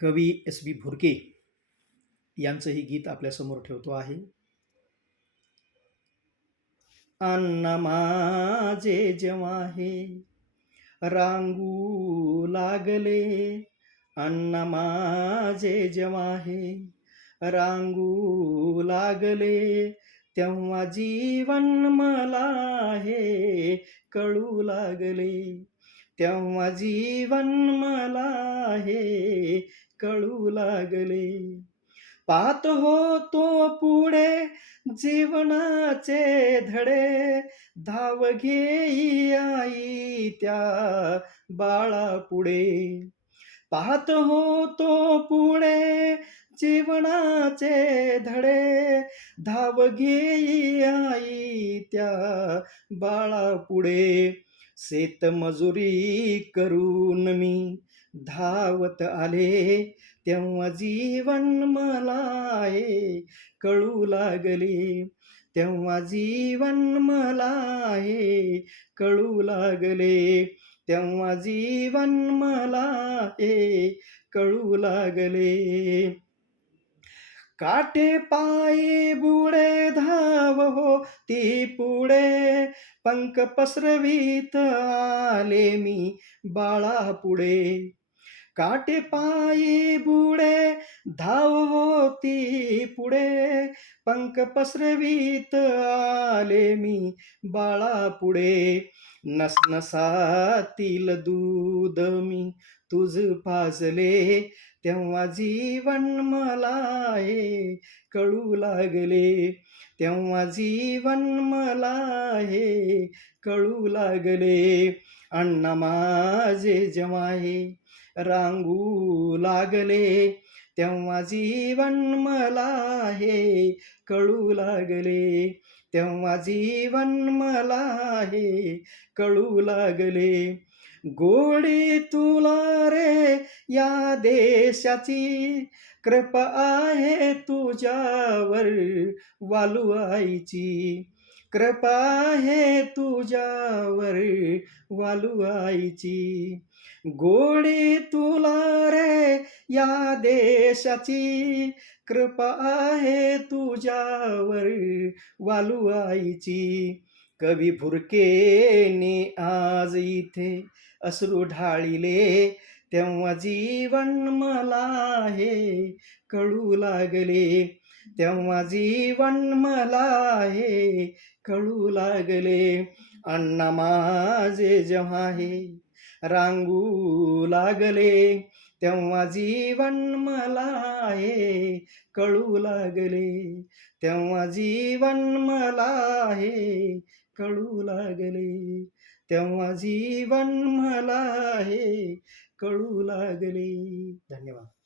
कवी S.B. भुर्के यांचं ही गीत आपल्यासमोर ठेवतो आहे. अण्णा माझे जेव्हा हे रांगू लागले, अण्णा माझे जेव्हा हे रांगू लागले, तेव्हा जीवन मला हे कळू लागले, तेव्हा जीवन मला हे कळू लागले. पाहत होतो पुढे जीवनाचे धडे, धाव घेई आई त्या बाळापुढे. पाहत होतो पुढे जीवनाचे धडे, धाव घेई आई त्या बाळापुढे. शेतमजुरी करून मी धावत आले, तेव्हा जीवन मला हे कळू लागले, तेव्हा जीवन मला हे कळू लागले, तेव्हा जीवन मला हे कळू लागले. काटे पायी बुडे धाव होती पुढे, पंख पसरवीत आले मी बाळापुढे. काटे पायी बुडे धाव होती पुढे, पंख पसरवीत आले मी बाळापुढे. नसनसातील दूध मी तुझ पाजले, तेव्हा जीवन मला हे कळू लागले, तेव्हा जीवन मला हे कळू लागले. अण्णा माझे जेव्हा हे रांगू लागले, तेव्हा जीवन मला हे कळू लागले, तेव्हा जीवन मला हे कळू लागले. गोडी तुला रे या देशाची, कृपा आहे तुझ्यावर वालू आईची, कृपा आहे तुझ्यावर वालू आईची. गोडी तुला रे या देशाची, कृपा आहे तुझ्यावर वालू आईची. कवी भुर्केने आज इथे अश्रू ढाळिले, तेव्हा जीवन मला हे कळू लागले, तेव्हा जीवन मला हे कळू लागले. अण्णा माझे जेव्हा हे रांगू लागले, तेव्हा जीवन मला हे कळू लागले, तेव्हा जीवन मला हे कळू लागले, तेव्हा जीवन मला हे कळू लागले. धन्यवाद.